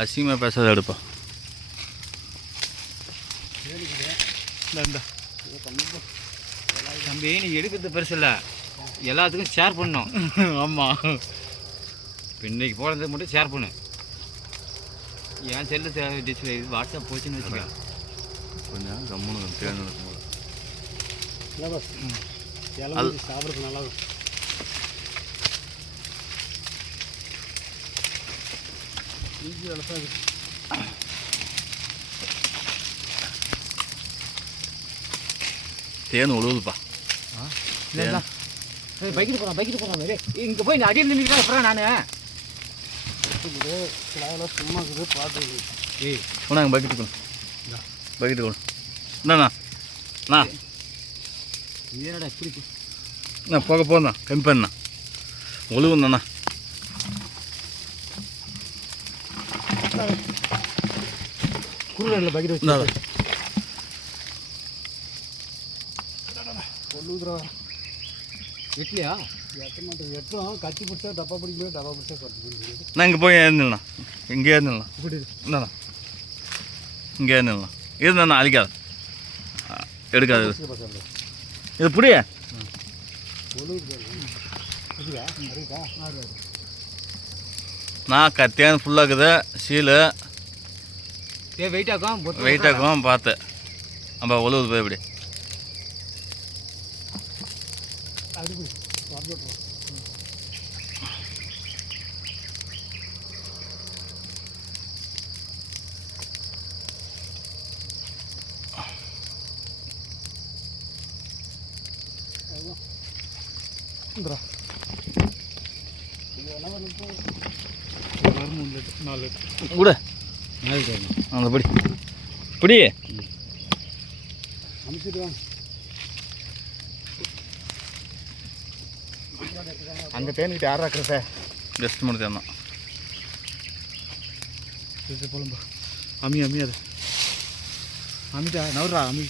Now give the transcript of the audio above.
அசிங்கமாக பேசாத எடுப்பா. நம்ம நீ எடுக்கிறது பெருசு இல்லை, எல்லாத்துக்கும் ஷேர் பண்ணணும். ஆமாம், இப்போ இன்றைக்கி போடுறது மட்டும் ஷேர் பண்ணு. என் செல்லு டிஸ்பிளே இது வாட்ஸ்அப் போச்சுன்னு வச்சுக்கலாம். கொஞ்சம் கம்முன்னு தேர்ந்து இருக்கும்போது சாப்பிட்றது நல்லா இருக்கும். தேன் உழுவுதுப்பா. பைக்கிட்டு போகிறான் இங்கே போய் அடியில் நின்றுட்டு அப்புறம் நான் சும்மா இருக்குது பார்த்து. சொன்னாங்க பக்கெட்டு கொடு. இந்தாண்ணா ஏடா இப்படி நான் போக போதான் கம்மி பண்ணா ஒழுவுண்ணா. குருவில் பக்கெட் வச்சு எட்லியா எட்ட மாட்டேன். எட்டும் கத்தி பிடிச்சா டப்பா பிடிக்கும், டப்பா பிடிச்சா கத்தி பிடிக்கும். நான் இங்கே போய் ஏறிடலாம், இங்கே ஏறிடலாம். இப்படி இந்தாண்ணா இங்கே ஏறிடலாம். இருந்தாண்ணா அழிக்காது, எடுக்காது. இது புரிய நான் கத்தியான் ஃபுல்லாக்குது சீலு வெயிட்டாக்கும் பார்த்து நம்ம ஒழுவுது போய் இப்படி. கூட அந்த படி பிடி அந்த தேன்கிட்ட யாரா இருக்கிற ஜஸ்ட் முடித்தேன் தான். போலம்பா அம்மி அது அம்மிட்டா நவரா அம்மி